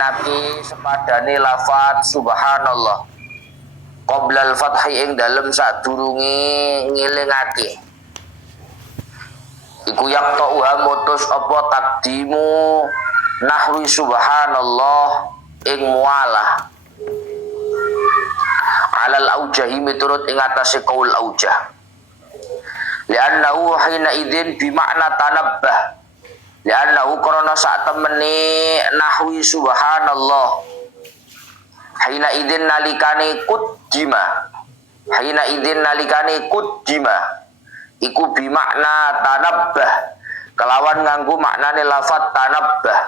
ngelingake sepadane lafaz subhanallah qoblal fathi ing dalem sadurunge ngelingake iku yaqta'uha mutus apa takdimu nahwi subhanallah ing mualah alal aujahi miturut ing atase qaul aujah li'annahu hina idzin bi makna tanabbah li'annahu karana sak temene nahwi subhanallah hina idzin nalikane kuddima iku bi makna tanabbah kelawan nganggo maknane lafaz tanabbah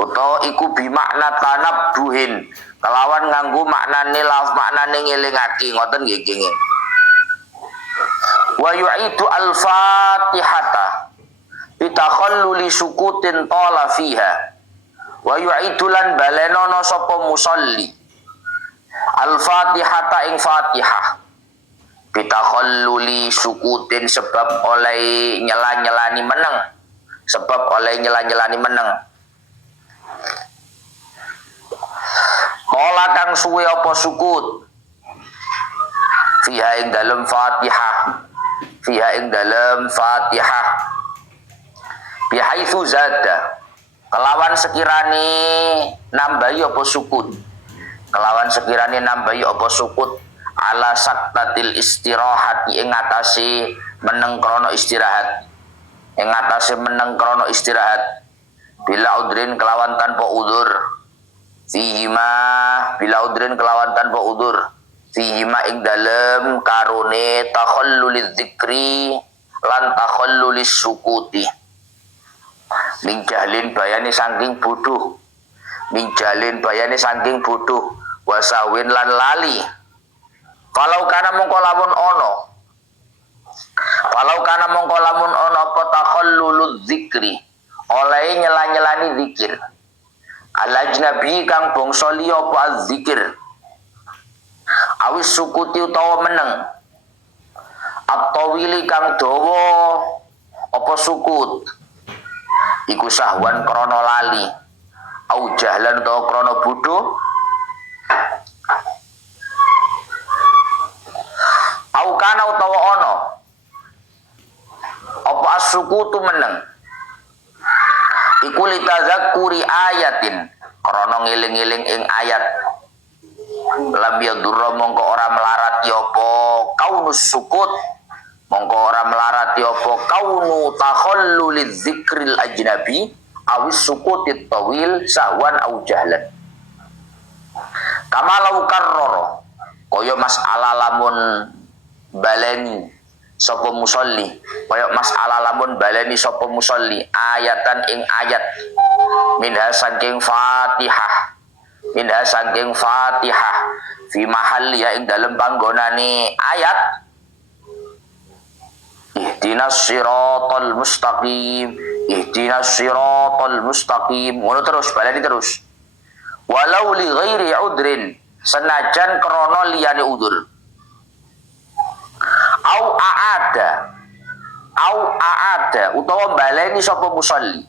utawa iku bi makna tanabbuhin kelawan nganggo maknane ngelingake ngoten nggih nggih wa yu'idu al-fatihata bitakhalluli sukutin tala fiha wa yu'idu lan balenono sapa musolli al-fatihata ing fatihah bitakhalluli sukutin sebab oleh nyela-nyelani meneng Mola kang suwe apa sukut fiha ing dalem fatihah bihaitsu zada kelawan sekirane nambahi apa sukut ala saktatil istirahati ing atase meneng krana istirahat bila udrin kelawan tanpa udzur fihima ing dalem karone takhalluliz zikri lan takhallulis sukuti min jahlin bayane saking bodoh wasawin lan lali falau kana mongko lamun ono apa takhalluluz zikri oleh nyela-nyelani zikir al-ajnabi kang bangsa liya apa az-zikir awis sukuti utawa meneng at-tawili kang dawa apa sukut iku sahwan krana lali au jahlan utawa krana bodoh au kana utawa ana apa as-sukutu meneng iku litazakkuri ayatin krana ngeling-eling ing ayat lam yadurra mongko ora melarati apa kaunus sukut mongko ora melarati apa kaunu takhalluliz zikril ajnabi awis sukutit tawil sahwan au jahlan kamalau karrara kaya mas'ala lamun baleni sapa musolli ayatan ing ayat minha saking fatihah fi mahalli ing dalem panggonane ayat ihdinas siratal mustaqim ngono terus baleni terus walau li ghairi udrin senajan krana liyane udzur au aada utawa baleni sapa musolli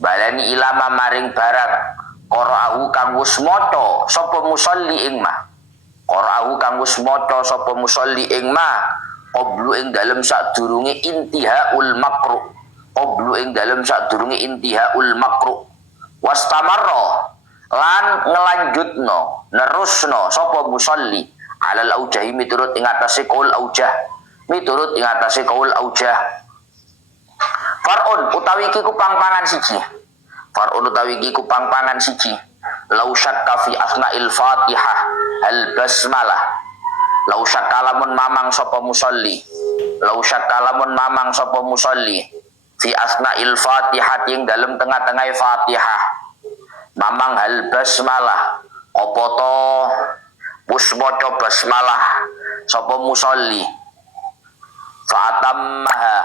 baleni ilama maring barang qara'ahu kang wis maca sapa musolli ing ma qablu ing dalem sadurunge intihaul makruh wastamarra lan ngelanjutno nerusno sapa musolli alal aujahi miturut ing atase qaul aujah far'un utawi iki ku pangpangan siji lau syakka fi asna'il fatihah al basmalah lau syakka lamun mamang sapa musolli fi asna'il fatihah ing dalem tengah-tengah fatihah mamang hal basmalah apa to wis maca basmalah sapa musolli fa'atammaha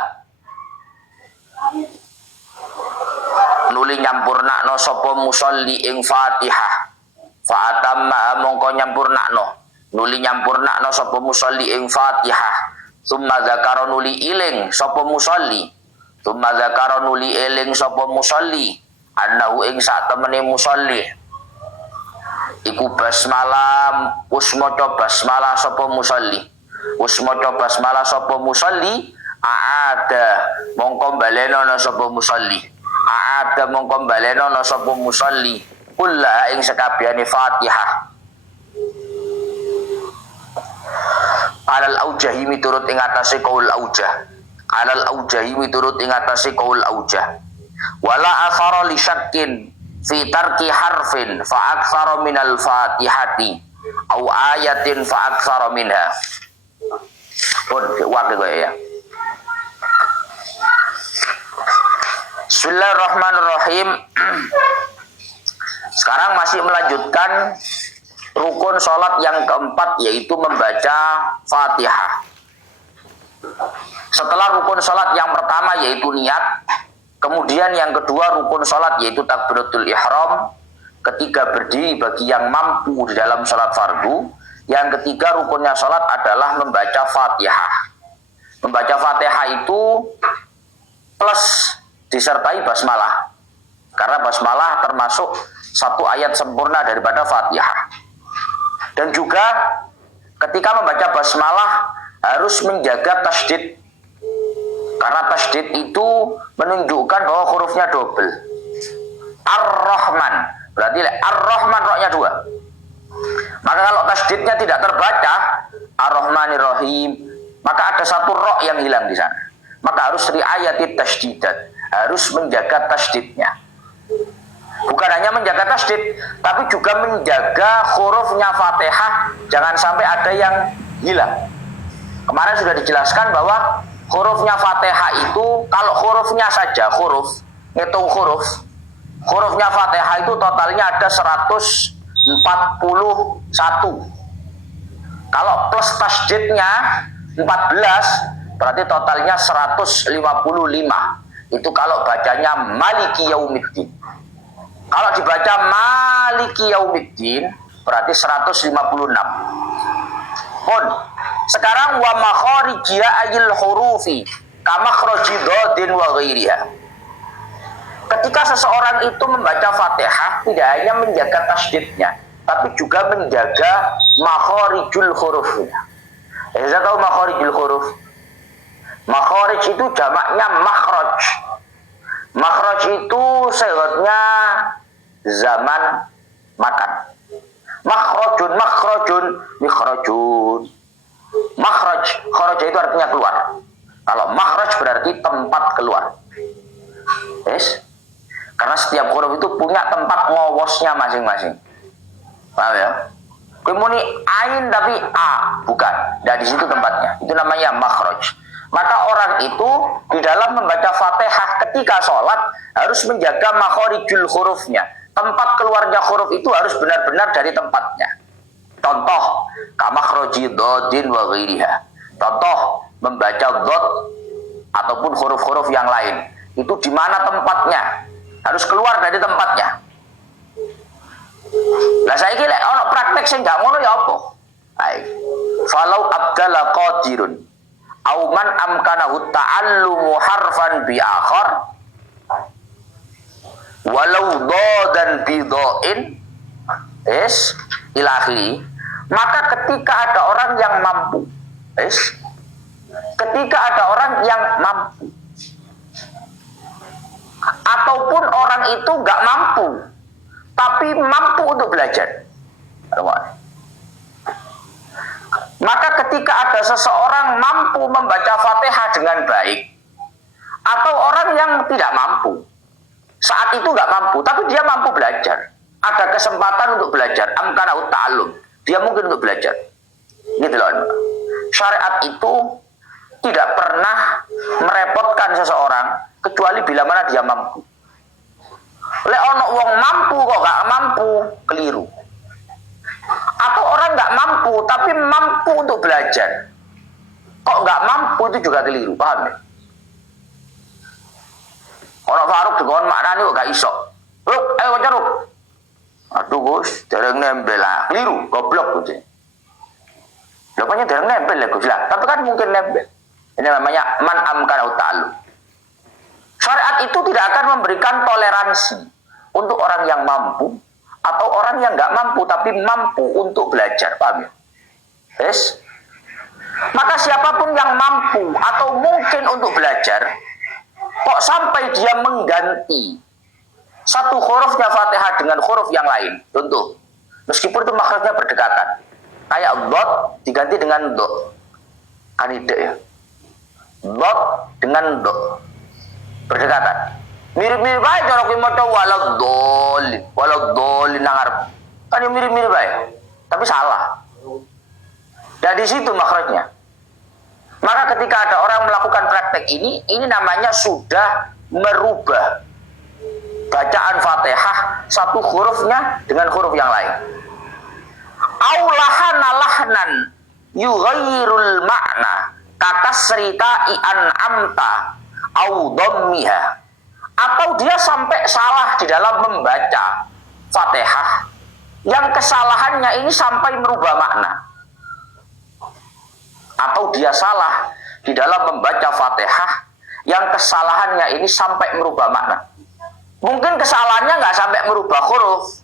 nuli nyampurnakno sapa musolli ing fatihah fa'atammaha mongko nyampurnakno sapa musolli ing fatihah summa zakara nuli eling sapa musolli annahu ing sak temene musolli iku basmalah usmaca basmalah sapa musolli aada mongko balenono sapa musolli kulla ing sekabehane Fatihah alal aujahi miturut ing atase qaul aujah wala akhara li syakkin fi tarki harfin fa aktsara minal fatihati au ayatin fa aktsara minha pun wakil gue ya. Bismillahirrahmanirrahim. Sekarang masih melanjutkan rukun sholat yang keempat, yaitu membaca Fatihah. Setelah rukun sholat yang pertama yaitu niat, kemudian yang kedua rukun sholat yaitu takbiratul ihram, ketiga berdiri bagi yang mampu di dalam sholat fardu, yang ketiga rukunnya sholat adalah membaca Fatihah. Membaca Fatihah itu plus disertai basmalah, karena basmalah termasuk satu ayat sempurna daripada Fatihah. Dan juga ketika membaca basmalah harus menjaga tasdid, karena tasdid itu menunjukkan bahwa hurufnya double. Ar-Rahman, berarti Ar-Rahman roknya 2. Maka kalau tasdidnya tidak terbaca Ar-Rahmanir-Rahim, maka ada satu rok yang hilang di sana. Maka harus riayatit tasdidat, harus menjaga tasdidnya. Bukan hanya menjaga tasdid, tapi juga menjaga hurufnya Fatihah, jangan sampai ada yang hilang. Kemarin sudah dijelaskan bahwa hurufnya Fatihah itu, kalau hurufnya saja, ngitung hurufnya Fatihah itu totalnya ada 141. Kalau plus tasdidnya 14, berarti totalnya 155. Itu kalau bacanya Maliki Yaumiddin. Kalau dibaca Maliki Yaumiddin berarti 156. Pun sekarang wa makharijia ayil hurufi kama kharaji dodin wa ghairiha. Ketika seseorang itu membaca Fatihah, tidak hanya menjaga tasdidnya, tapi juga menjaga makharijul hurufnya. Saya tahu makharijul huruf. Makharij itu jamaknya makhraj. Makhraj itu sehatnya zaman makan. Makhrajun, mikhrajun. Makhraj, kharaj itu artinya keluar. Kalau makhraj berarti tempat keluar. Yes? Karena setiap huruf itu punya tempat ngowosnya masing-masing. Paham ya? Kemuni ain tapi a, bukan. Nah, di situ tempatnya. Itu namanya makhraj. Maka orang itu di dalam membaca Fatihah ketika sholat harus menjaga makharijul hurufnya. Tempat keluarnya huruf itu harus benar-benar dari tempatnya. Contoh, kamakhraji dodin wa ghairiha. Contoh, membaca dot ataupun huruf-huruf yang lain. Itu di mana tempatnya? Harus keluar dari tempatnya. Lah saiki lek ana praktek sing gak ngono ya apa? Baik. Falau abdala qadirun au man amkanahu ta'allumu harfan bi akhar walau dodan bi doin ilahi, maka ketika ada orang yang mampu ataupun orang itu gak mampu tapi mampu untuk belajar, maka ketika ada seseorang mampu membaca Fatihah dengan baik, atau orang yang tidak mampu, saat itu nggak mampu, tapi dia mampu belajar, ada kesempatan untuk belajar, amkanahu ta'allum, dia mungkin untuk belajar, gitu loh. Syariat itu tidak pernah merepotkan seseorang kecuali bila mana dia mampu. Lek ono wong mampu kok nggak mampu, keliru. Atau orang nggak mampu tapi mampu untuk belajar, kok nggak mampu, itu juga keliru, paham ya? Orang Faruk dengan maknanya kok gak iso. Ruk, ayo baca Ruk. Aduh Gus, dereng nempel lah, keliru, goblok Gus. Pokoknya dereng nempel ya Gus lah, tapi kan mungkin nempel. Ini namanya man amkanahu ta'allum. Syariat itu tidak akan memberikan toleransi untuk orang yang mampu atau orang yang nggak mampu tapi mampu untuk belajar, paham ya? Yes. Maka siapapun yang mampu atau mungkin untuk belajar, kok sampai dia mengganti satu hurufnya Fatihah dengan huruf yang lain, contoh, meskipun itu makhrajnya berdekatan, kayak dot diganti dengan dot, kan ide ya, dot dengan dot berdekatan, mirip-mirip aja cara kowe maca walau dolin nangar, kan mirip-mirip aja, tapi salah. Dan di situ makhrajnya. Maka ketika ada orang melakukan praktek ini namanya sudah merubah bacaan Fatihah satu hurufnya dengan huruf yang lain. Aulahana lahnan yughayyirul makna kakasrita an'amta au dhammiha. Atau dia sampai salah di dalam membaca Fatihah yang kesalahannya ini sampai merubah makna. Atau dia salah di dalam membaca Fatihah yang kesalahannya ini sampai merubah makna. Mungkin kesalahannya nggak sampai merubah huruf,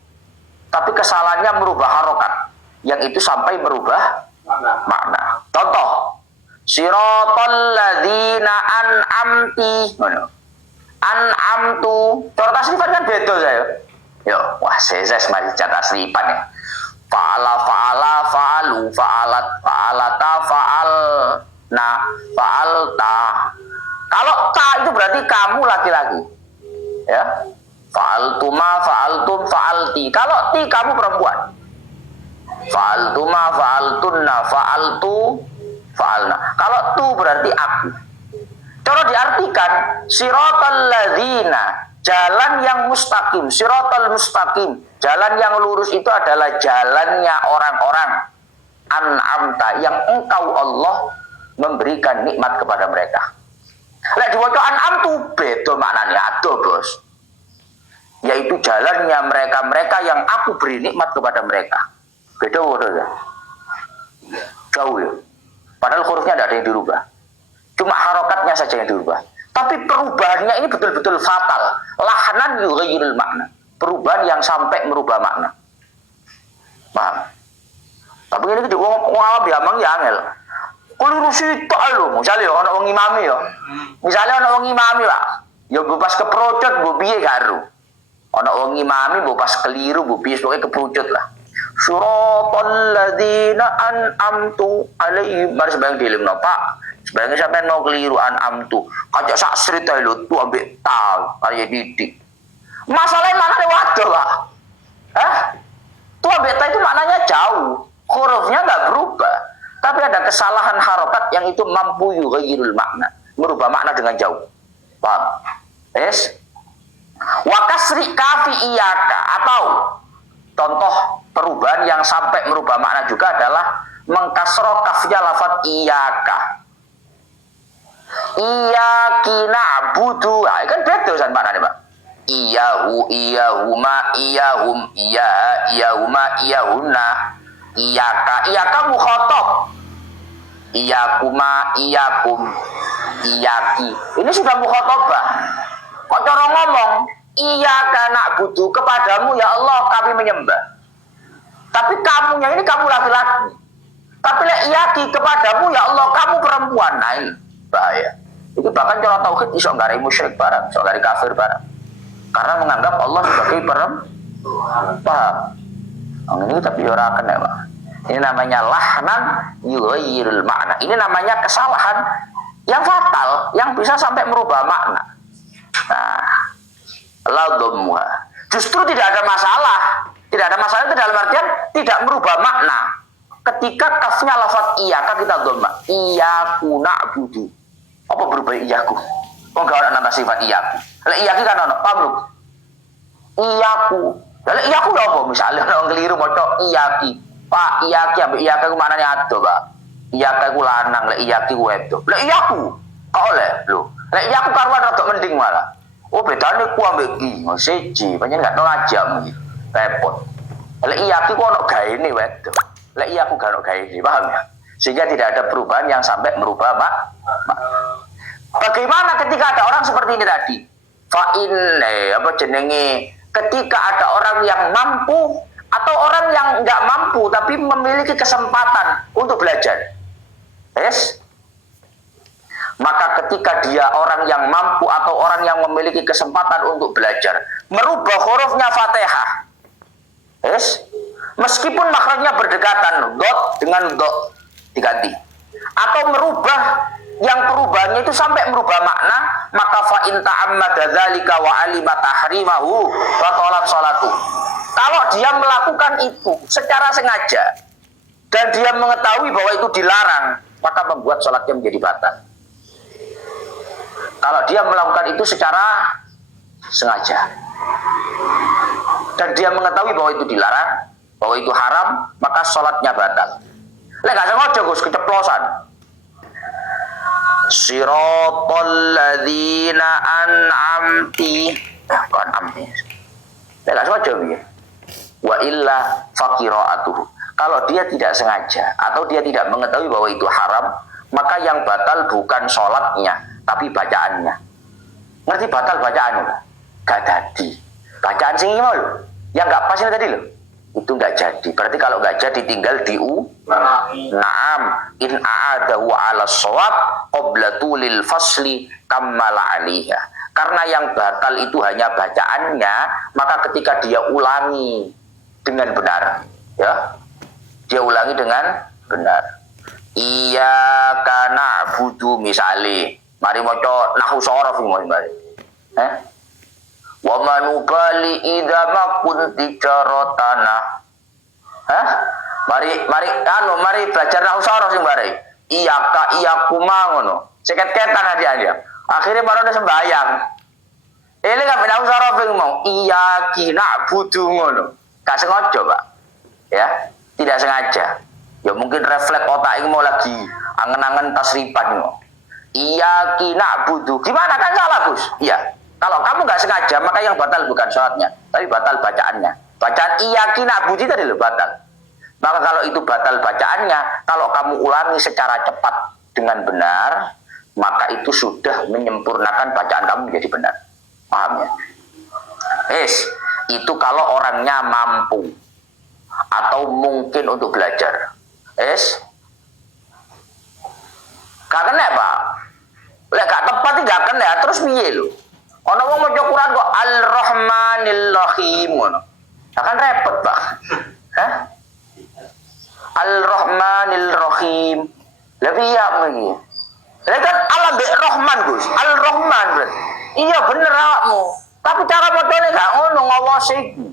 tapi kesalahannya merubah harokat, yang itu sampai merubah makna. Contoh, siratal ladzina an'amti, an'amtu, cara tasrifan kan beda saya. Yo, wah saya mari cara tasrifan ya. Fa'ala fa'alu fa'alat fa'alata fa'alna fa'alta. Kalau ta itu berarti kamu laki-laki, ya. Fa'altuma fa'altum fa'alti. Kalau ti kamu perempuan. Fa'altuma fa'altunna fa'altu fa'alna. Kalau tu berarti aku. Cara diartikan siratal ladzina, jalan yang mustaqim, siratal mustaqim, jalan yang lurus itu adalah jalannya orang-orang an'amta yang engkau Allah memberikan nikmat kepada mereka. Lek diwaca an'amtu beda maknanya ado, Bos. Yaitu jalannya mereka-mereka yang aku beri nikmat kepada mereka. Beda ya. Jauh ya. Padahal hurufnya tidak ada yang dirubah. Cuma harokatnya saja yang dirubah. Tapi perubahannya ini betul-betul fatal. Lahnan yughayyirul makna. Perubahan yang sampai merubah makna. Paham? Tapi ini di wong awam diamang ya angel. Keliru sitok lho, misalnya ana wong imami ya. Misalnya ana wong imami, Pak. Ya mbok pas keprocot mbok piye karo. Ana wong imami mbok pas keliru mbok piye pokoke keprocot lah. Suratal ladzina an'amtu alaihim, mari sembayang dilimno, Pak. Sebenarnya sampai no keliru an'amtu. Kacak sak cerita lho tu ambek ta kaya didik. Masalahnya mana waduh, Pak. Tu ambek ta itu maknanya jauh. Hurufnya enggak berubah. Tapi ada kesalahan harokat yang itu mampu yughayyirul makna, merubah makna dengan jauh. Paham? Yes? Wa kasri kafi iyaka, atau contoh perubahan yang sampai merubah makna juga adalah mengkasroh kafnya lafaz iyaka. Iyakina budu, nah, kan beda kan maknanya, Pak. Iyahu, iyahuma, iyahum, iyahuma, iyahuna. Iyaka mukhatab. Iyakuma, iyakum, iyaki. Ini sudah mukhatabah. Kok cara ngomong, iyaka na'budu, kepadamu ya Allah kami menyembah. Tapi kamunya ini kamu laki-laki. Tapi iyaki, kepadamu ya Allah kamu perempuan. Nah ini bahaya. Itu bahkan cara tauhid iso nggarai musyrik barang, iso nggarai kafir barang. Karena menganggap Allah sebagai perempuan. Paham? Ini tapi ora kena, Pak. Ini namanya lahnan yughayyirul makna. Ini namanya kesalahan yang fatal yang bisa sampai merubah makna. Nah, laudhumha. Justru tidak ada masalah. Tidak ada masalah itu dalam artian tidak merubah makna. Ketika kafnya lafaz iyaka kita dhamma, iyyaku na'budu. Apa berubah iyyaku? Kok enggak ada nata sifat iyyaku. Lek iyaki kan ono, paham lho? Iyyaku. Lek iyyaku lho apa? Misalnya orang keliru maca iyaki. Pak, iyaki ambek iyaka ku maknane ado, Pak. Iyaka ku lanang, lek iyaki ku wedok. Lek iyaku kok oleh lho. Lek iyaku karuan rada mending malah. Oh, bedane ku ambek iki, siji, pancen gak tau ngajam iki. Repot. Lek iyaki ku ono gaene wedok. Lek iyaku gak ono gaene, paham ya? Sehingga tidak ada perubahan yang sampai merubah Bagaimana ketika ada orang seperti ini tadi? Fa'in apa jenenge ketika ada orang yang mampu atau orang yang nggak mampu tapi memiliki kesempatan untuk belajar. Yes. Maka ketika dia orang yang mampu atau orang yang memiliki kesempatan untuk belajar, merubah hurufnya Fatihah. Yes. Meskipun makhrajnya berdekatan, dot dengan dot diganti. Atau merubah yang perubahannya itu sampai merubah makna, maka fa in ta'ammada dzalika wa alima tahrimahu wa talat salatu. Kalau dia melakukan itu secara sengaja dan dia mengetahui bahwa itu dilarang, maka membuat sholatnya menjadi batal. Kalau dia melakukan itu secara sengaja dan dia mengetahui bahwa itu dilarang, bahwa itu haram, maka sholatnya batal. Lek gak sengaja Gus, keceplosan. Siratal ladzina an'amti. An'amti. Lek gak sengaja piye? Wa illa faqira'atuhu. Kalau dia tidak sengaja atau dia tidak mengetahui bahwa itu haram, maka yang batal bukan sholatnya, tapi bacaannya. Ngerti batal bacaannya? Gak jadi. Bacaan sing mau lho. Yang gak pas tadi lho. Itu nggak jadi. Berarti kalau nggak jadi tinggal naam in a'adahu ala shawab qabla tulil fasli kammala alaiha. Karena yang batal itu hanya bacaannya, maka ketika dia ulangi dengan benar, ya, dia ulangi dengan benar. Iyyaka na'budu misali, mari maca nahwu shorof mari. Wa manubali idza ma kunti jarotana. Mari belajar nahwu shorof sing bare. Iyaka iyakuma ngono. Seket-ketan dia. Akhirnya baru ada sembahyang. Ini kan nahwu shorof ngomong iyaki na'budu ngono. Gak sengaja, Pak. Ya, tidak sengaja. Ya mungkin refleks otak ini mau lagi angen-angen tasrifan ngono. Iyaki na'budu. Gimana kan salah, Gus? Iya. Kalau kamu nggak sengaja, maka yang batal bukan sholatnya, tapi batal bacaannya. Bacaan iyaki na'budu tadi loh batal. Maka kalau itu batal bacaannya, kalau kamu ulangi secara cepat dengan benar, maka itu sudah menyempurnakan bacaan kamu menjadi benar. Paham ya? Itu kalau orangnya mampu atau mungkin untuk belajar. Gak kena, Pak. Lek gak tepat gak kena, terus piye lho? Ono wong maca Quran kok Al-Rahmanir Rahim ngono. Akan repot, Pak. Al-Rahmanir Rahim. Lah piye iki? Lah kan alam be Rahman, Gus. Al-Rahman berarti. Iya bener awakmu. Tapi cara macane gak ngono ngawasi iku.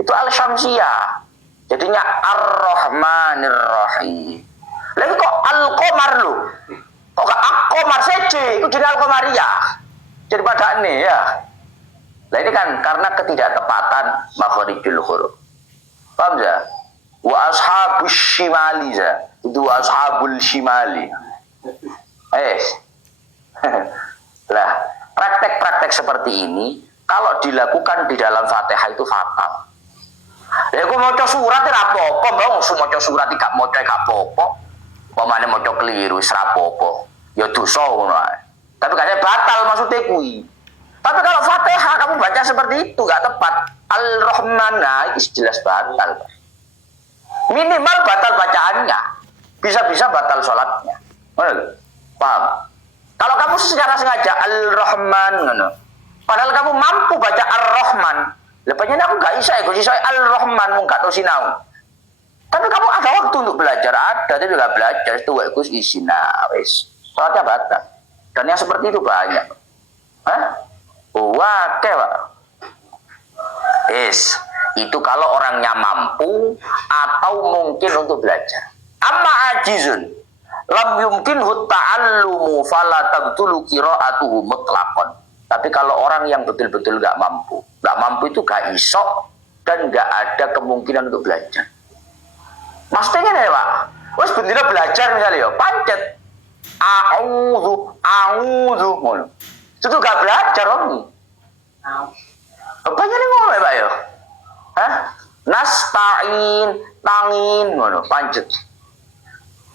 Itu Al-Syamsiyah. Jadinya Ar-Rahmanir Rahim. Lah kok Al-Qamar lho. Kok gak Al-Qamar saja, itu jadi Al-Qamariyah. Jadi pada ini ya. Nah ini kan karena ketidaktepatan makhrijul huruf. Paham ya? Wa ashabus shimali ya. Itu ashabul shimali. Lah, praktek-praktek seperti ini kalau dilakukan di dalam Fatihah itu fatal. Ya aku maca surat ora apa-apa, Bang. Maca surat gak maca gak apa-apa. Pamane maca keliru wis ora apa-apa. Ya dosa ngono ae. Tapi katanya batal maksudnya kui. Tapi kalau Fatihah kamu baca seperti itu gak tepat. Al-Rahman, nah itu jelas batal. Minimal batal bacaannya. Bisa-bisa batal sholatnya. Paham? Kalau kamu secara sengaja Al-Rahman, padahal kamu mampu baca Ar-Rahman. Lepasnya aku gak bisa, aku bisa Al-Rahman, gak tahu sinau. Tapi kamu ada waktu untuk belajar, ada, tapi gak belajar, itu aku isina, wis. Sholatnya batal. Dan yang seperti itu banyak. Wah, Pak. Itu kalau orangnya mampu atau mungkin untuk belajar. Amma ajizun lam yumkinhu ta'allumu fala tabtulu qira'atuhu mutlaqan. Tapi kalau orang yang betul-betul gak mampu itu gak iso dan gak ada kemungkinan untuk belajar. Maksudnya nih, Pak. Wes bener belajar misalnya ya, pancet A'udzu ngono. Itu gak belajar om. Apanya nih ngono ya, Pak ya? Nasta'in, tangin ngono, pancet.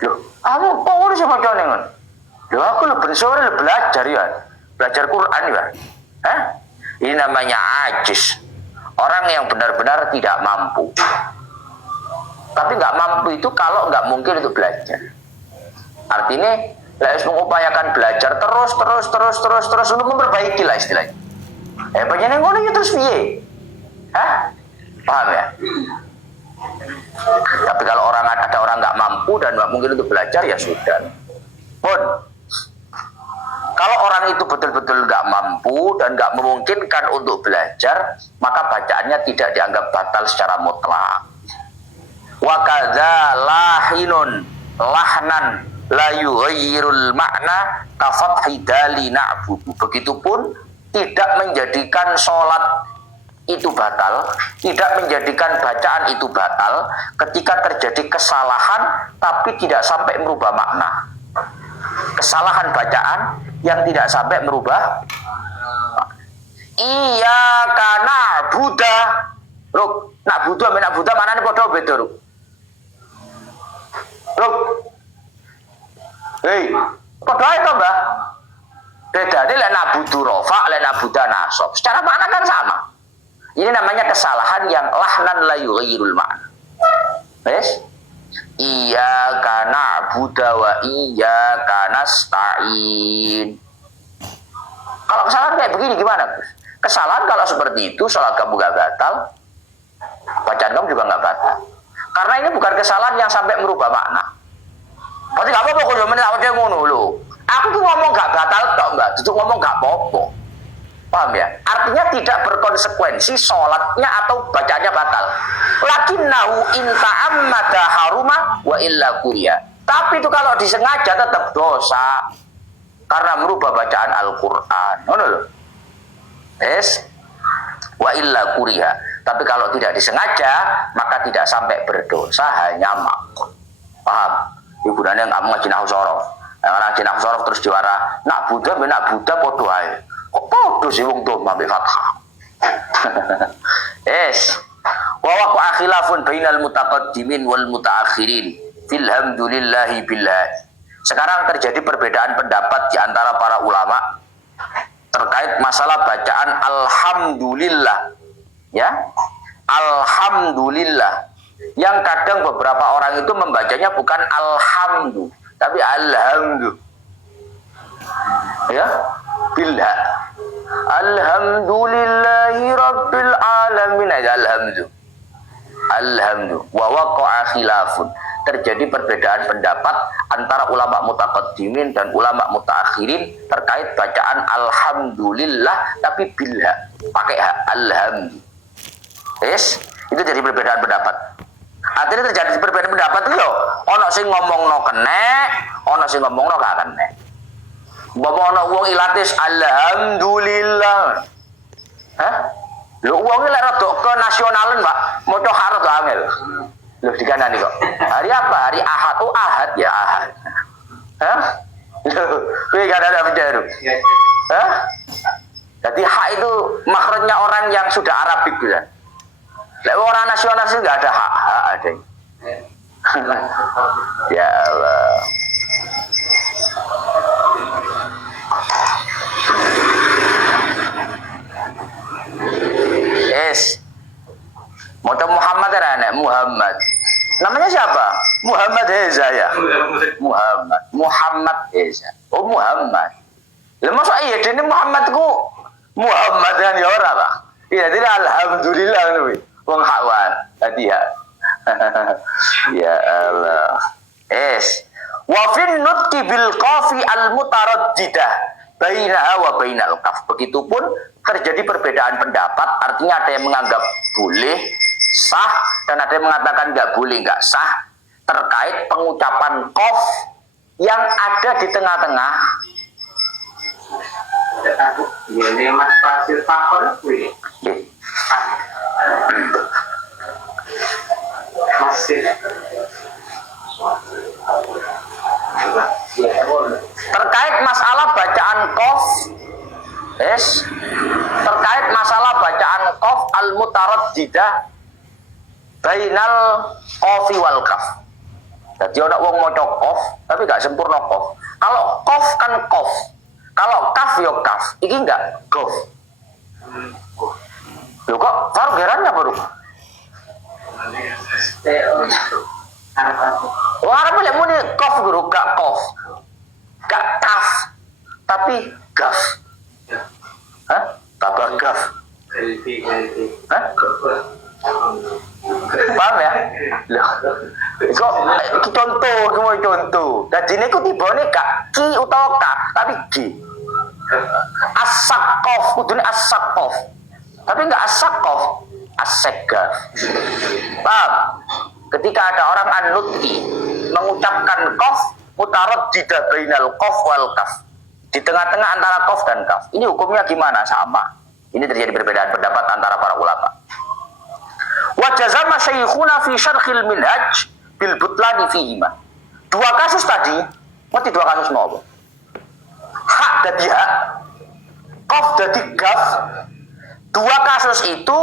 Loh, kamu kok ngono sih macane ngono? Loh, aku lebih sore belajar ya. Belajar Quran ya. Ini namanya ajiz. orang yang benar-benar tidak mampu. Tapi nggak mampu itu kalau nggak mungkin untuk belajar. Artinya harus mengupayakan belajar terus untuk memperbaiki lah istilahnya. Pengen ngono ya terus piye? Hah? Paham ya? Tapi kalau ada orang nggak mampu dan nggak mungkin untuk belajar ya sudah. Pun kalau orang itu betul-betul nggak mampu dan nggak memungkinkan untuk belajar, maka bacaannya tidak dianggap batal secara mutlak. Wa kadza lahinun lahnan la yughayyirul makna ka fathi dali na'budu. Begitupun tidak menjadikan sholat itu batal, tidak menjadikan bacaan itu batal ketika terjadi kesalahan tapi tidak sampai merubah makna. Kesalahan bacaan yang tidak sampai merubah. Iya karena Buddha, Ruk, nak Buddha, nak Buddha mana nih podo beda, Ruk. Hei, podo itu mbak. Beda ini lek nak Buddha rofa, lek nak Buddha nasab. Secara makna kan sama. Ini namanya kesalahan yang lahnan la yughayyirul makna. Wes? Iya karena Buddha wa iya karena nasta'in. Kalau kesalahan kayak begini gimana? Kesalahan kalau seperti itu sholat kamu gak batal, bacaan kamu juga gak batal. Karena ini bukan kesalahan yang sampai merubah makna. Berarti gak apa-apa kalau menit awalnya ngono lho. Aku tuh ngomong gak batal tok mbak, itu ngomong gak apa-apa. Paham ya? Artinya tidak berkonsekuensi sholatnya atau bacaannya batal. Lakinnahu in ta'ammada haruma wa illa kuriya. Tapi itu kalau disengaja tetap dosa karena merubah bacaan Al-Qur'an. Ngono lho. Yes. Wa illa kuriya. Tapi kalau tidak disengaja maka tidak sampai berdosa, hanya makruh. Paham? Gunanya kamu ngaji nahwu sorof. Yang ngaji nahwu sorof terus juara nak Buddha podo ae. Kok podo sih wong tuh mbek fathah. Yes. Wa waqa khilafun bainal mutaqaddimin wal mutaakhirin fil hamdulillahi billah. Sekarang terjadi perbedaan pendapat di antara para ulama terkait masalah bacaan alhamdulillah. Ya. Alhamdulillah. Yang kadang beberapa orang itu membacanya bukan alhamdu, tapi alhamdu. Ya. Billah. Alhamdulillahi rabbil alamin. Alhamdu. Alhamdu. Wa waqa'a khilafun. Terjadi perbedaan pendapat antara ulama mutaqaddimin dan ulama mutaakhirin terkait bacaan alhamdulillah tapi billah pakai alhamdu. Yes, itu jadi perbedaan pendapat. Artinya terjadi perbedaan pendapat itu loh. Ono sing ngomongno kenek, ono sing ngomongno gak kenek. Bapak ono wong ilatis alhamdulillah. Hah? Lho wong iki lek rada ke nasionalan, Pak. Maca harus angel. Lho dikandani kok. Hari apa? Hari Ahad. Oh, Ahad ya Ahad. Hah? Lho, kowe gak ada bejaru. Hah? Jadi hak itu makhrajnya orang yang sudah Arabik gitu. Lek orang nasionalis itu enggak ada hak ada. Ya Allah. Yes. Moto Muhammad ada Muhammad. Namanya siapa? Muhammad Heza ya. Muhammad Heza. Oh Muhammad. Lah masa iya dene Muhammadku Muhammadan ya ora, Pak. Iya, tidak alhamdulillah ngono. Wong hawan tadi ya. Ya Allah. Es. Wa fin nutqi bil qafi al mutaraddidah bainaha wa bainal qaf. Begitupun terjadi perbedaan pendapat, artinya ada yang menganggap boleh sah dan ada yang mengatakan nggak boleh nggak sah terkait pengucapan qaf yang ada di tengah-tengah. Ini mas pasir pakor kuwi. Masih terkait masalah bacaan qaf, terkait masalah bacaan qaf al mutaraddidah bainal qafi wal kaf. Jadi orang wong maca qaf tapi gak sempurna qaf. Kalau qaf kan qaf, kalau kaf yo kaf, iki enggak qaf. Loh kok Faruk herannya baru? Oh Arab lek muni kof guru gak kof. Gak kaf. Tapi gaf. Hah? Tambah gaf. Hah? Paham ya? Loh. Kok contoh, semua contoh. Dan ini ku tibane gak ki utawa ka, tapi gi. As-saqqaf, kudune as-saqqaf. Tapi enggak as-saqqaf, as-saqqaf. Paham? Ketika ada orang an-nutqi mengucapkan qaf mutaraddida bainal qaf wal kaf. Di tengah-tengah antara qaf dan kaf. Ini hukumnya gimana? Sama. Ini terjadi perbedaan pendapat antara para ulama. Wa jazama syekhuna fi syarhil minhaj bil butlani fihima. Dua kasus tadi, ngerti dua kasus mau apa? Hak dadi hak, qaf dadi gaf. Dua kasus itu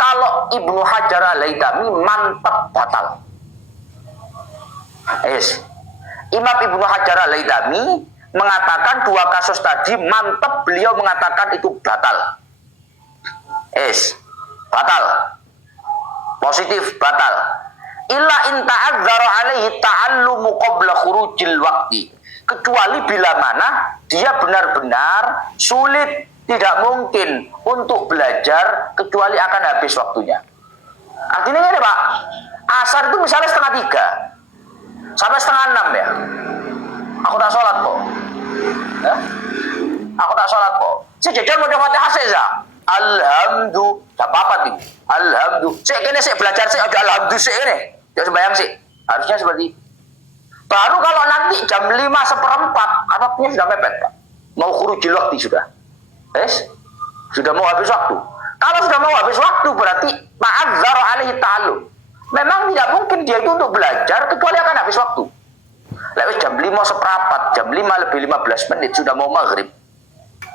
kalau Ibnu Hajar al-Haytami mantap batal. Imam Ibnu Hajar al-Haytami mengatakan dua kasus tadi mantap, beliau mengatakan itu batal. Batal. Positif batal. Illa in ta'adzara alaihi ta'allumu qabla khurujil waqti. Kecuali bila mana dia benar-benar sulit, tidak mungkin untuk belajar kecuali akan habis waktunya. Artinya ini Pak, asar itu misalnya 5:30 sampai 5:30 ya. Aku tak sholat kok. Ya? Aku tak sholat kok. Sejajar mau Fatihah seza. Alhamdulillah, tak apa-apa nih. Alhamdulillah. Saya kene saya belajar saya ada alhamdulillah sih ini. Jangan sembahyang sih. Harusnya seperti itu. Baru kalau nanti jam 5:15 Arabnya sudah mepet Pak. Mau khurujil waqti sudah. Sudah mau habis waktu. Kalau sudah mau habis waktu berarti ma'adzara alaihi ta'allum. Memang tidak mungkin dia itu untuk belajar kecuali akan habis waktu. Lewat jam 5:15, jam 5 lebih 15 menit sudah mau maghrib.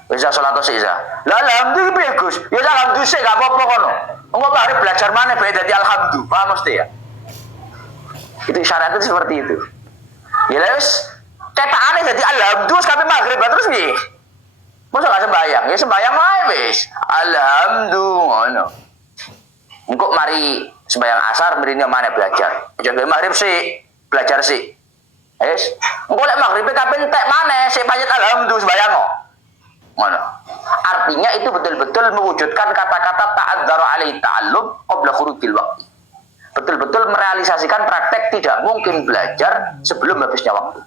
Bisa sholat atau sisa. Lah alhamdulillah bagus. Ya alhamdulillah sih gak apa-apa kono. Engko mari belajar mana bae dadi alhamdulillah. Paham mesti ya? Itu syarat itu seperti itu. Ya wis cetakane dadi alhamdulillah sampai maghrib terus piye? Masa gak sembahyang? Ya sembahyang wae wis. Alhamdulillah. Engko mari sembahyang asar mrene mana belajar. Jaga maghrib sih, belajar sih. Engko lek maghrib kapan entek maneh sik payet alhamdulillah sembahyang kok. Ngono. Artinya itu betul-betul mewujudkan kata-kata ta'adzara alaihi ta'allum qabla khurujil waqti. Betul-betul merealisasikan praktek tidak mungkin belajar sebelum habisnya waktu.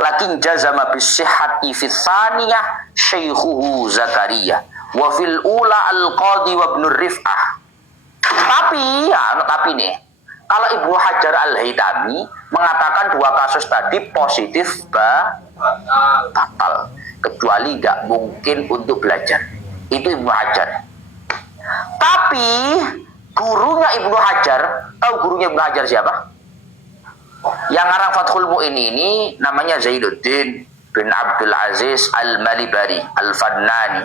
Lakin jazama bisihhati fi tsaniyah syaikhuhu Zakaria wa fil ula al-Qadi wa Ibnu Rif'ah. Tapi nih, kalau Ibnu Hajar al-Haytami mengatakan dua kasus tadi positif batal, kecuali nggak mungkin untuk belajar. Itu Ibnu Hajar. Tapi gurunya Ibnu Hajar, tahu gurunya Ibnu Hajar siapa? Yang ngarang Fathul Mu'in ini namanya Zainuddin bin Abdul Aziz Al-Malibari Al-Fannani.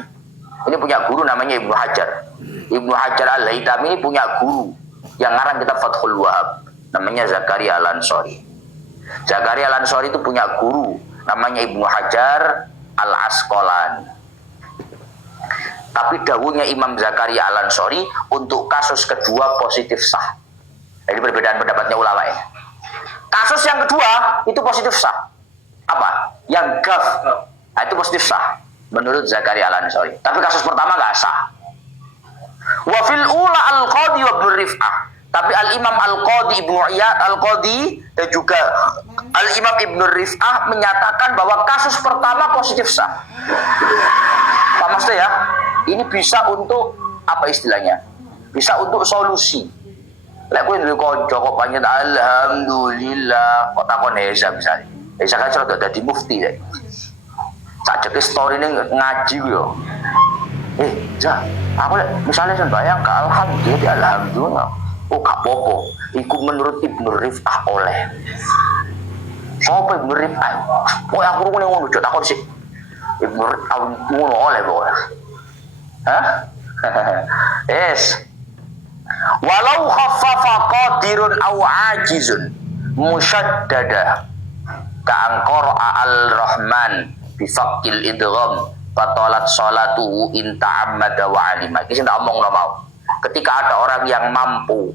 Ini punya guru namanya Ibnu Hajar. Ibnu Hajar Al-Haytami ini punya guru yang ngarang kitab Fathul Wahab, namanya Zakaria Al-Ansori. Zakaria Al-Ansori itu punya guru namanya Ibnu Hajar Al-Asqalani. Tapi dawuhnya Imam Zakaria Al-Ansori untuk kasus kedua positif sah. Jadi perbedaan pendapatnya ulama ya. Kasus yang kedua itu positif sah. Apa? Yang gaf. Nah, itu positif sah menurut Zakaria Al-Ansori. Tapi kasus pertama nggak sah. Wa fil ula al-Qadi wa Ibnu Rif'ah. Tapi Al-Imam Al-Qadi Ibnu Iyad Al-Qadi dan juga Al-Imam Ibnu Rif'ah menyatakan bahwa kasus pertama positif sah. Pak Mas ya, ini bisa untuk apa istilahnya? Bisa untuk solusi. Lek kowe duwe kanca kok panjen alhamdulillah kok takon Heza misalnya. Heza kan sudah dadi mufti ya. Sajake story ini ngaji yo. Za, aku lek misalnya sembahyang ke alhamdulillah. Oh gak apa-apa. Iku menurut Ibnu Rif'ah oleh. Sopo Ibnu Rif'ah? Oh aku rungune ngono jek takon sik. Ibnu Rif'ah ngono oleh kok. Hah? Walau khaffafa qadirun aw ajizun musyaddada ka'angqara al-rahman bifaqil idgham batalat sholatuhu in ta'ammada wa alima. Iki sing tak omongno mau. Ketika ada orang yang mampu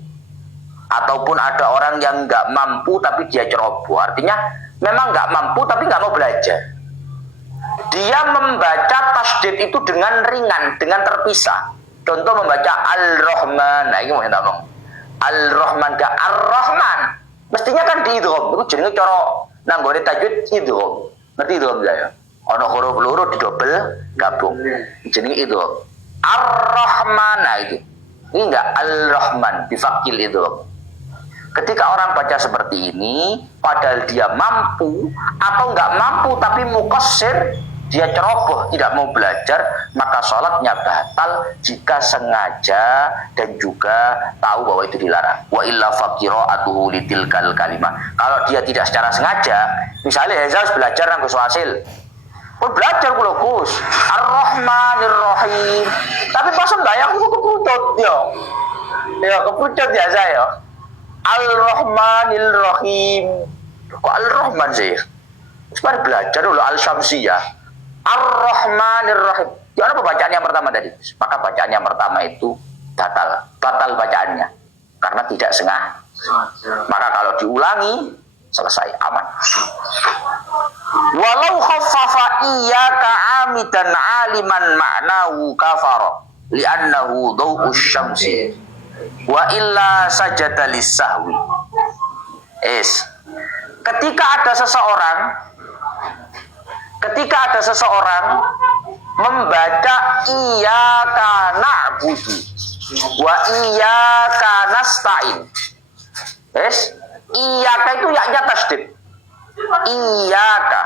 ataupun ada orang yang nggak mampu tapi dia ceroboh, artinya memang nggak mampu tapi nggak mau belajar. Dia membaca tasdid itu dengan ringan, dengan terpisah. Contoh membaca Al-Rahman. Nah, ini mau saya ngomong. Al-Rahman gak Ar-Rahman. Mestinya kan diidgham. Itu jenenge cara nanggone tajwid idgham. Ngerti idgham ya? Ana huruf loro didobel gabung. Jenenge idgham. Ar-Rahman. Nah, itu. Ini enggak Al-Rahman, difakil idgham. Ketika orang baca seperti ini, padahal dia mampu atau nggak mampu tapi muqassir, dia ceroboh, tidak mau belajar, maka sholatnya batal jika sengaja dan juga tahu bahwa itu dilarang. Wa illa faqira'atuhu litilkal kalimah. Kalau dia tidak secara sengaja, misalnya saya harus belajar nang Gus Wasil. Oh, belajar kula Gus. Ar-Rahmanir Rahim. Tapi pas mbayang itu kepucut yo. Ya kepucut ya saya. Al-Rahmanir Rahim. Kok Al-Rahman sih? Sebenarnya belajar dulu Al-Syamsiyah. Ar-Rahmanir Rahim. Ya, apa bacaan yang pertama tadi? Maka bacaan yang pertama itu batal. Batal bacaannya. Karena tidak sengaja. Maka kalau diulangi, selesai, aman. Walau khaffafa iyyaka amidan aliman ma'nahu kafara li'annahu dhau'us syamsi wa illa sajada lis-sahwi. Ketika ada seseorang membaca iyyaka na'budu wa iyyaka nasta'in. Iyyaka itu ya-nya tasdid. Iyyaka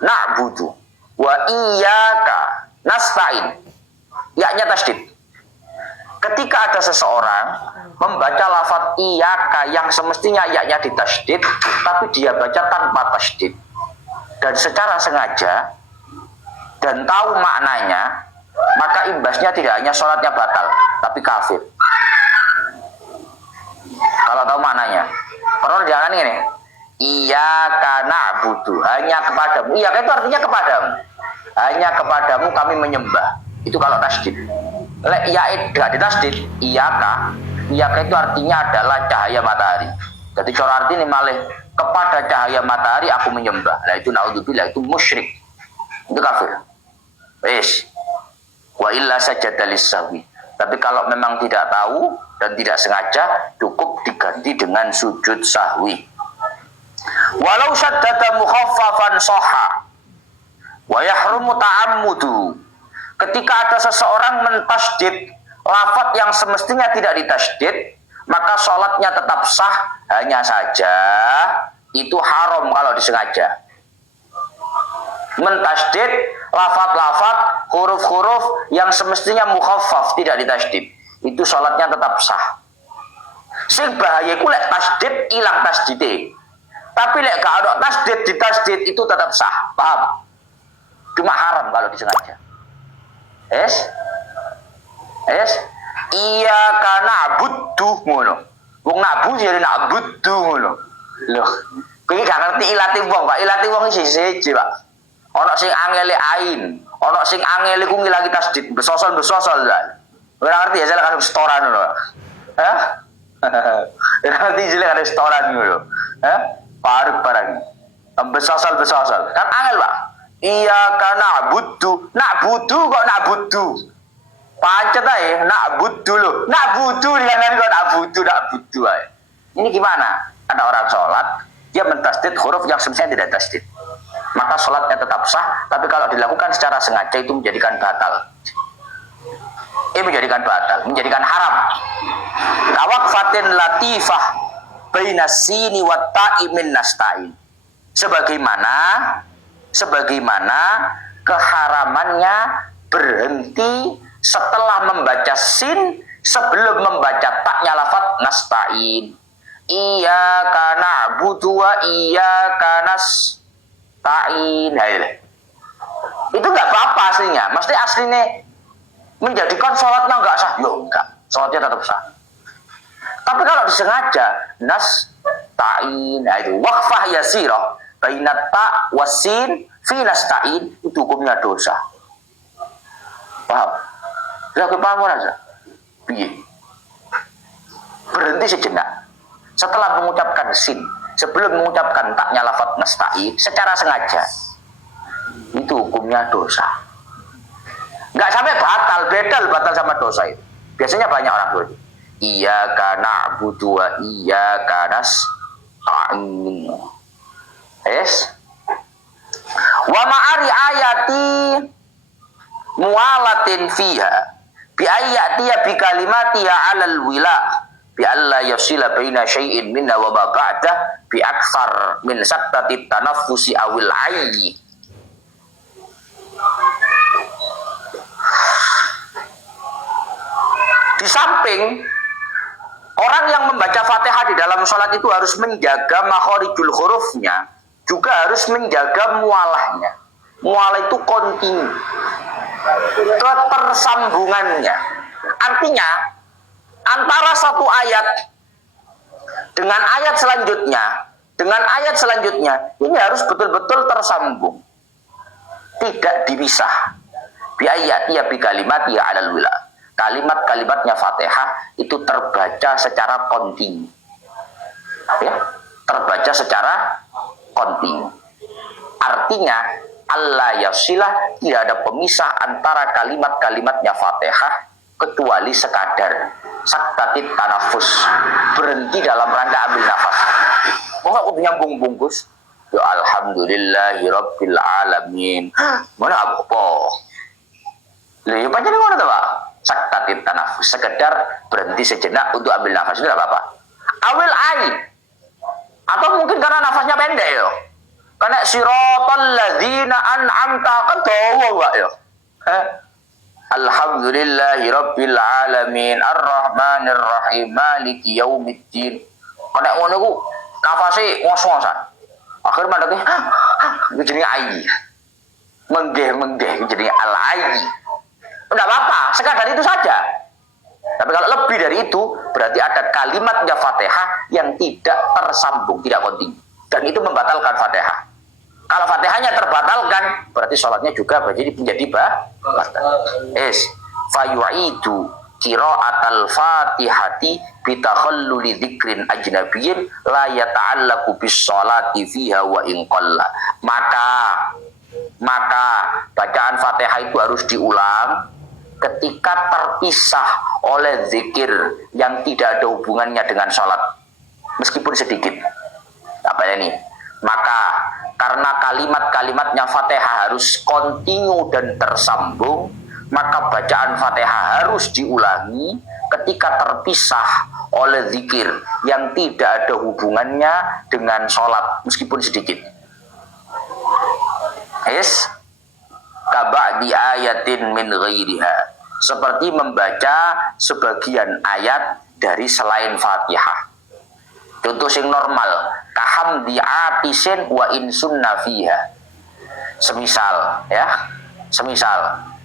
na'budu wa iyyaka nasta'in. Ya-nya tasdid. Ketika ada seseorang membaca lafaz iyyaka yang semestinya ya-nya ditasdid, tapi dia baca tanpa tasdid dan secara sengaja dan tahu maknanya, maka imbasnya tidak hanya sholatnya batal, tapi kafir. Kalau tahu maknanya, perlu jangan ini. Iyyaka na'budu, hanya kepadamu. Iyyaka itu artinya kepadamu. Hanya kepadamu kami menyembah. Itu kalau tasdid. Lek ya tidak ditasdid, iyyaka itu artinya adalah cahaya matahari. Jadi cara arti ini malih kepada cahaya matahari aku menyembah. Nah itu naudzubillah, itu musyrik. Itu kafir. Wa illa sajada lis-sahwi. Tapi kalau memang tidak tahu dan tidak sengaja, cukup diganti dengan sujud sahwi. Walau syaddada mukhaffafan sahha wa yahrumu ta'ammudu. Ketika ada seseorang mentasdid lafaz yang semestinya tidak ditasdid, maka sholatnya tetap sah, hanya saja itu haram kalau disengaja. Mentasdid lafaz-lafaz, huruf-huruf yang semestinya mukhaffaf tidak ditasdid, itu sholatnya tetap sah. Sing bahaya ku lek tasdid ilang tasdide. Tapi lek gak ada tasdid ditasdid itu tetap sah. Paham? Cuma haram kalau disengaja. Iyyaka na'budu ngono. Wong na'budu jadi na'budu ngono. Loh, kowe gak ngerti ilate wong, Pak. Ilate wong iki siji, Pak. Ana sing angele ain, ana sing angele ku ngilangi tasdid, besosol. Ora ngerti ya, salah kadang setoran ngono. Hah? Ora ngerti jelek ada setoran ngono. Hah? Paruk barang. Besosol. Kan angel, Pak. Iyyaka na'budu kok na'budu. Pancet ae na'budu lho. Na'budu dengan kok na'budu ae. Ini gimana? Ada orang sholat, dia mentasdid huruf yang semestinya tidak tasdid. Maka sholatnya tetap sah, tapi kalau dilakukan secara sengaja itu menjadikan batal. Menjadikan haram. Tawaqfatin latifah bainas sini wa ta'i min nasta'in. Sebagaimana keharamannya berhenti setelah membaca sin sebelum membaca taknya lafaz nasta'in. Iyyaka na'budu wa iyyaka nasta'in. Itu enggak apa-apa aslinya. Mesti aslinya menjadikan sholatnya enggak sah. Enggak. Sholatnya tetap sah. Tapi kalau disengaja nasta'in, itu waqfah yasirah bainat ta wasin fi nasta'in, itu hukumnya dosa. Paham? Ya aku paham aja. Piye? Berhenti sejenak. Setelah mengucapkan sin, sebelum mengucapkan taknya lafaz nasta'in secara sengaja, itu hukumnya dosa. Nggak sampai batal sama dosa itu. Biasanya banyak orang tuh. Iyyaka na'budu wa iyyaka nasta'in. Yes. Wa ma'ari ayati mualatin fiha bi ayatiya bi kalimatiha 'alal wila bi alla yasila baina syai'in minna wa ma ba'da bi aktsar min sattati tanaffusi awil ayyi. Di samping orang yang membaca Fatihah di dalam sholat itu harus menjaga makhorijul hurufnya, juga harus menjaga mualahnya. Mualah itu kontinu, ketersambungannya. Artinya antara satu ayat dengan ayat selanjutnya ini harus betul-betul tersambung, tidak dipisah. Bi ayati ya bi kalimati ya 'alal wila. Kalimat-kalimatnya Fatihah itu terbaca secara kontinu, ya, terbaca secara kontinu. Artinya Allah yasilah, tidak ada pemisah antara kalimat-kalimatnya Fatihah kecuali sekadar saktatit tanafus, berhenti dalam rangka ambil nafas. Kok nggak udah nyambung bungkus? Ya alhamdulillahirabbil alamin. Mana apa? Lha ya pancen ngono to, Pak. Saktatit tanafus, sekedar berhenti sejenak untuk ambil nafas, itu tidak apa-apa. Awil ai, atau mungkin karena nafasnya pendek ya. Karena siratal ladzina an'amta kan dawa Pak ya. Alhamdulillahirabbil alamin arrahmanir rahim maliki yaumiddin. Karena ngono ku nafase ngos-ngosan. Akhir mandeke itu jenenge ai. Menggeh jenenge al-ai. Tidak apa-apa, sekadar itu saja. Tapi kalau lebih dari itu, berarti ada kalimatnya Fatihah yang tidak tersambung, tidak kontinu. Dan itu membatalkan Fatihah. Kalau Fatihahnya terbatalkan, berarti sholatnya juga menjadi batal. Fayu'idu qira'atal Fatihati bitakhalluli dzikrin ajnabiyyin la yata'allaqu bis sholati fiha wa in qalla. Maka bacaan Fatihah itu harus diulang ketika terpisah oleh zikir yang tidak ada hubungannya dengan sholat, meskipun sedikit. Apa ini? Maka karena kalimat-kalimatnya Fatihah harus kontinu dan tersambung, maka bacaan Fatihah harus diulangi ketika terpisah oleh zikir yang tidak ada hubungannya dengan sholat, meskipun sedikit. Kaba'di ayatin min ghairiha, seperti membaca sebagian ayat dari selain Fatihah. Contoh sing normal, kahamdi atisin wa insunna fiha. Semisal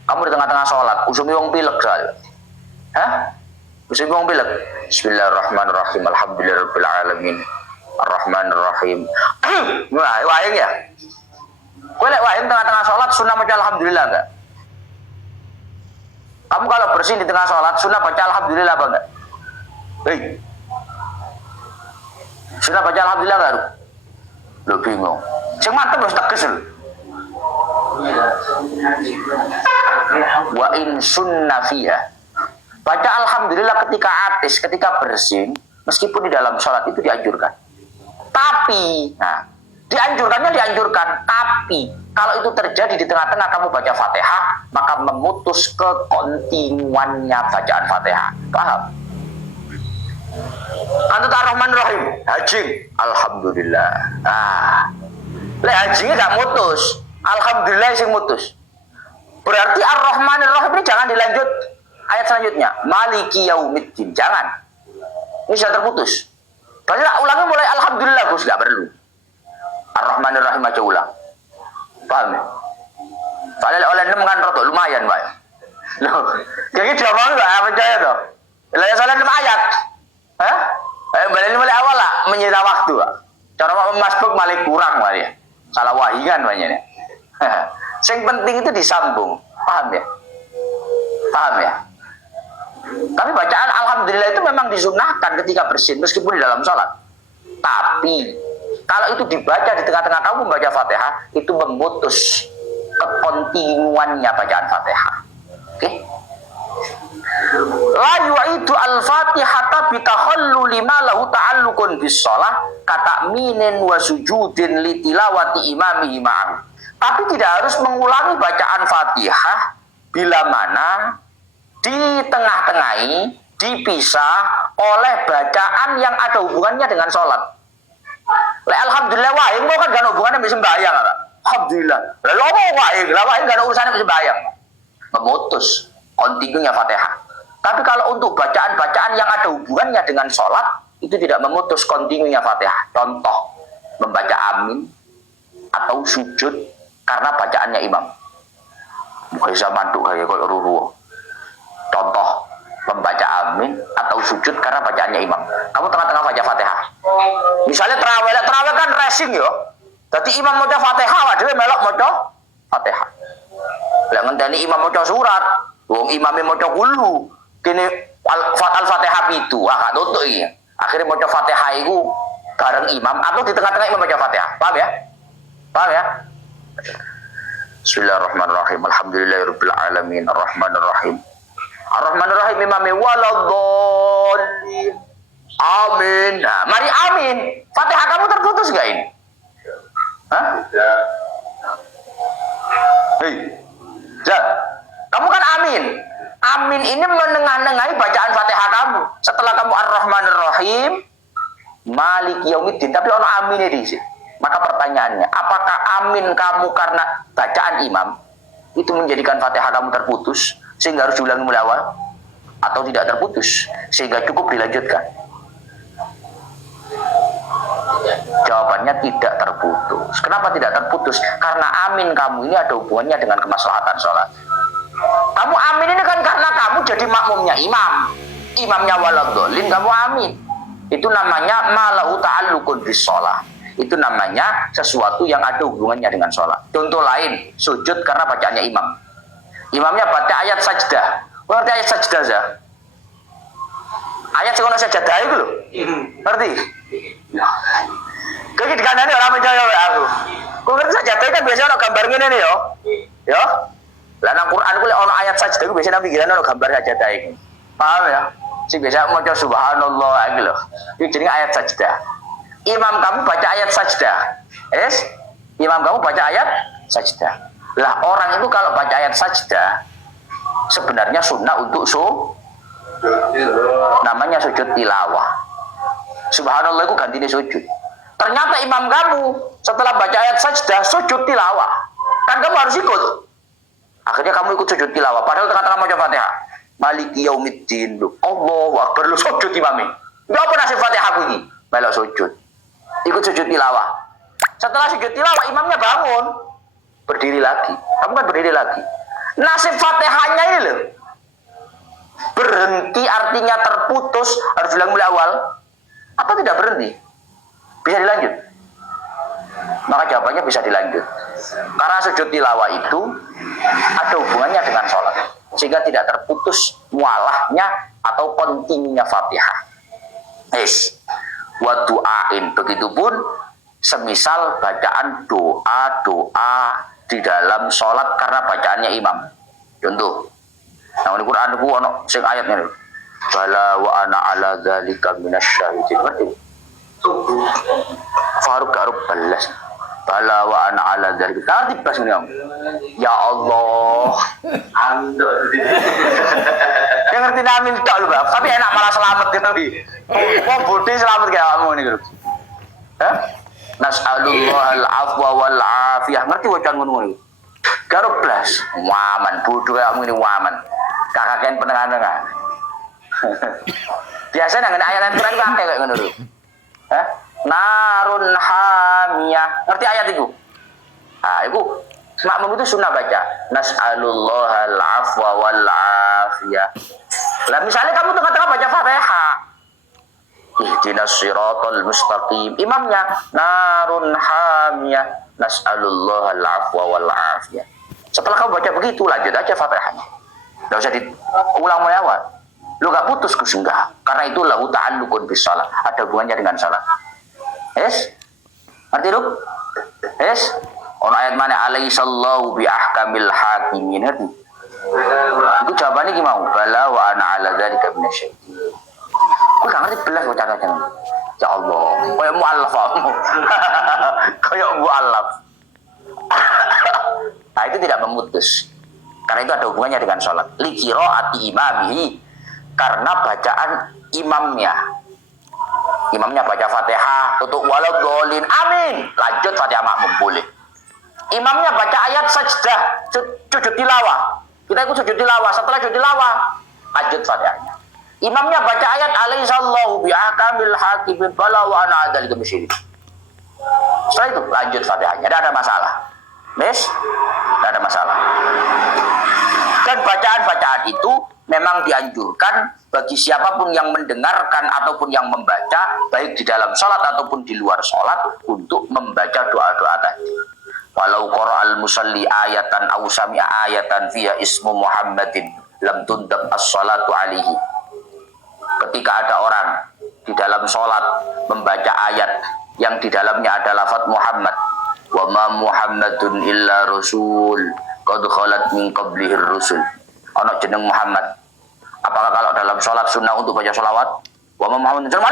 kamu di tengah-tengah sholat, usumi wong pilek soalnya. Usumi wong pilek. Bismillahirrahmanirrahim. Alhamdulillahirabbil alamin. Arrahmanirrahim. Wah, wayang ya. Kowe lek wayang tengah-tengah sholat sunah baca alhamdulillah enggak? Kamu kalau bersih di tengah sholat sunah baca alhamdulillah apa enggak? Sunah baca alhamdulillah enggak? Lo bingung. Sing mantep wis teges lho. Wa in sunna fiha. Baca alhamdulillah ketika atis, ketika bersin, meskipun di dalam sholat itu dianjurkan. Tapi, dianjurkan, tapi kalau itu terjadi di tengah-tengah kamu baca Fatihah, maka memutus kekontinuannya bacaan Fatihah. Paham? Antut ar-Rahman-Rahim, hajing, alhamdulillah. Lek hajingnya gak mutus, alhamdulillah sing mutus. Berarti ar-Rahman-Rahim ini jangan dilanjut ayat selanjutnya. Maliki yaumiddin, jangan. Ini sudah terputus. Berarti ulangi mulai alhamdulillah, Gus, gak perlu. Ar-Rahmanir-Rahim aja ulang. Paham ya? Padahal oleh 6 kan rotok lumayan, Pak. Loh, jadi dia mau enggak percaya toh? Lah ya salah 6 ayat. Balik mulai awal lah menyita waktu, Pak. Cara masbuk malah kurang Pak ya. Salah wahikan banyak ya. Yang penting itu disambung. Paham ya? Paham ya? Tapi bacaan alhamdulillah itu memang disunnahkan ketika bersin meskipun di dalam sholat. Tapi kalau itu dibaca di tengah-tengah kamu membaca Fatihah, itu memutus kekontinuannya bacaan Fatihah. Oke? La yu'idu al-Fatihata bitakhalluli ma lahu ta'alluqun bis shalah kata'minin wa sujudin li tilawati imamihi ma'ahu. Tapi tidak harus mengulangi bacaan Fatihah bila mana di tengah-tengahi dipisah oleh bacaan yang ada hubungannya dengan sholat. Alhamdulillah wae mau kan gak ada hubungannya dengan sembahyang. Alhamdulillah. Lalu apa wae? Lah wae gak ada urusannya dengan sembahyang. Memutus kontinunya Fatihah. Tapi kalau untuk bacaan-bacaan yang ada hubungannya dengan sholat, itu tidak memutus kontinunya Fatihah. Contoh, membaca amin atau sujud karena bacaannya imam. Bisa mantuk kayak kalau ruruh. Contoh, membaca amin atau sujud karena bacaannya imam. Kamu tengah-tengah baca Fatihah. Misalnya terawih kan racing yo. Jadi imam maca Fatihah, waduh melok maca Fatihah. Lah ngenteni imam maca surat, wong imame maca kulhu. Kene Al-Fatihah itu, gak tutuk iki. Akhirnya maca Fatihah iku bareng imam atau di tengah-tengah imam baca Fatihah. Paham ya? Paham ya? Bismillahirrahmanirrahim. Alhamdulillahirabbil alamin, arrahmanirrahim. Ar-Rahmanir-Rahim imami waladhdallin. Amin. Nah, mari amin. Fatihah kamu terputus gak ini? Hah? Hei. Jah. Kamu kan amin. Amin ini menengah-nengahi bacaan Fatihah kamu. Setelah kamu Ar-Rahmanir-Rahim, Maliki Yaumiddin, tapi ono amin di sini. Maka pertanyaannya, apakah amin kamu karena bacaan imam itu menjadikan Fatihah kamu terputus sehingga harus diulangi mulai awal, atau tidak terputus sehingga cukup dilanjutkan? Jawabannya tidak terputus. Kenapa tidak terputus? Karena amin kamu ini ada hubungannya dengan kemaslahatan sholat. Kamu amin ini kan karena kamu jadi makmumnya imam, imamnya waladhdallin, kamu amin. Itu namanya malahu ta'alluqun bis shalah. Itu namanya sesuatu yang ada hubungannya dengan sholat. Contoh lain, sujud karena bacaannya imam. Imamnya baca ayat sajdah. Ngerti ayat sajdah ya? Ayat sekolah sajdah itu loh. Ngerti? Kau di kanan orang percaya aku. Kau ngerti sajdah kan biasanya ada gambar ini yo. Yo. Lah nang Quran ku lek ana ayat sajdah ku biasanya pikiran ana gambar sajdah iki. Paham ya? Si biasa maca subhanallah iki lho. Iki jenenge ayat sajdah. Imam kamu baca ayat sajdah. Imam kamu baca ayat sajdah. Lah orang itu kalau baca ayat sajdah sebenarnya sunnah untuk namanya sujud tilawah. Subhanallah itu gantinya sujud. Ternyata imam kamu setelah baca ayat sajdah sujud tilawah. Kan kamu harus ikut. Akhirnya kamu ikut sujud tilawah. Padahal tengah-tengah baca Fatihah. Maliki Yaumiddin. Allahu Akbar, lu sujud imami. Enggak apa nasib Fatihah aku ini? Melok sujud. Ikut sujud tilawah. Setelah sujud tilawah imamnya bangun, berdiri lagi. Kamu kan berdiri lagi. Nasib Fatihahnya ini loh. Berhenti artinya terputus, harus ulang mulai awal. Atau tidak berhenti? Bisa dilanjut? Maka jawabannya bisa dilanjut. Karena sujud tilawah itu ada hubungannya dengan sholat, sehingga tidak terputus mualahnya atau kontinunya Fatihah. Wa du'ain, begitupun semisal bacaan doa di dalam sholat karena bacaannya imam. Contoh, nah di Quran itu ada sing ayatnya nih. Bala wa ana ala dzalika minasyahidin. Ngerti? Faruk garub balas. Bala wa ana ala dzalika. Ngerti pas ini om? Ya Allah. Yang ngerti amin tak lu bang. Tapi enak malah selamat gitu. Kok budi selamat kayak kamu nih gitu. Hah? Nas'alullah al-afwa wal-afiyah. Ngerti wacan ngono-ngono? Garub belas. Waman. Bodoh kayak kamu ini waman. Kakak-kakak penengah-tengah. Biasanya dengan ayat-ayat Quran itu kayak ngono lho. Hah? Narun hamiyah. Ngerti ayat itu? Ah, itu makmum itu sunnah baca. Nas'alullah al-afwa wal-afiyah. Lah misalnya kamu tengah-tengah baca Fatihah. Ihdinas siratal mustaqim. Imamnya narun hamiyah. Nas'alullah al-afwa wal-afiyah. Setelah kamu baca begitu, lanjut aja Fatihahnya. Enggak usah diulang mulai awal. Lu gak putus Gus enggak. Karena itulah ta'alluqun bis shalah. Ada hubungannya dengan salat. Yes? Ngerti lu? Yes? Ono ayat mana alaihi sallahu bi ahkamil hakimin. Ngerti? Itu jawabannya gimana? Bala wa ana ala dzalika minasyaitin. Kok gak ngerti belas bocah-bocah. Ya Allah, kayak mu'allaf. Kayak mu'allaf. Nah, itu tidak memutus. Karena itu ada hubungannya dengan sholat. Li qiraati imamihi. Karena bacaan imamnya. Imamnya baca Fatihah, tutup waladhdallin, amin. Lanjut Fatihah makmum boleh. Imamnya baca ayat sajdah, sujud tilawah. Kita ikut sujud tilawah. Setelah sujud tilawah, lanjut Fatihahnya. Imamnya baca ayat alaihi sallahu bi ahkamil hakimin bala wa ana adzalika minasyaitin. Setelah itu lanjut Fatihahnya. Tidak ada masalah. Yes? Tidak ada masalah. Dan bacaan-bacaan itu memang dianjurkan bagi siapapun yang mendengarkan ataupun yang membaca, baik di dalam sholat ataupun di luar sholat, untuk membaca doa-doa tadi. Walau qara'al musalli ayatan aw sami'a ayatan fiha ismu Muhammadin lam tundab as-salatu alaihi. Ketika ada orang di dalam sholat membaca ayat yang di dalamnya ada lafaz Muhammad, wa ma Muhammadun illa rasul qad khalat min qablihi rusul. Ana jeneng Muhammad. Apakah kalau dalam sholat sunnah untuk baca sholawat? Wa ma Muhammadun sama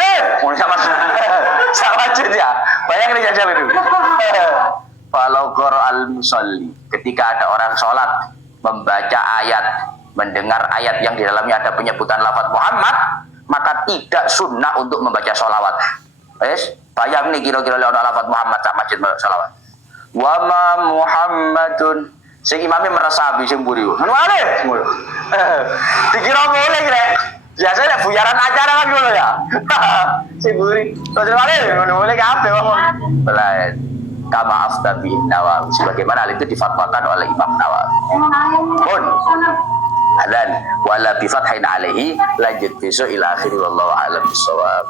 aja. Bayangin aja itu. Falau qara'al musalli, ketika ada orang sholat membaca ayat, mendengar ayat yang di dalamnya ada penyebutan lafaz Muhammad, maka tidak sunnah untuk membaca sholawat. Yes? Bayang nih kira-kira ada lafaz Muhammad sak masjid sholawat. Wa ma Muhammadun, sing imame meresabi sing mburi. Ngono ae. Dikira boleh kira. Biasanya buyaran acara kan ngono ya. Sing mburi. Terus ngono boleh kabeh wong. Belain. Kama aftabi Nawawi, sebagaimana hal itu difatwakan oleh Imam Nawawi. Pun dan wala bi fathin alaihi, lanjut besok ila akhiri wallahu a'lam bissawab.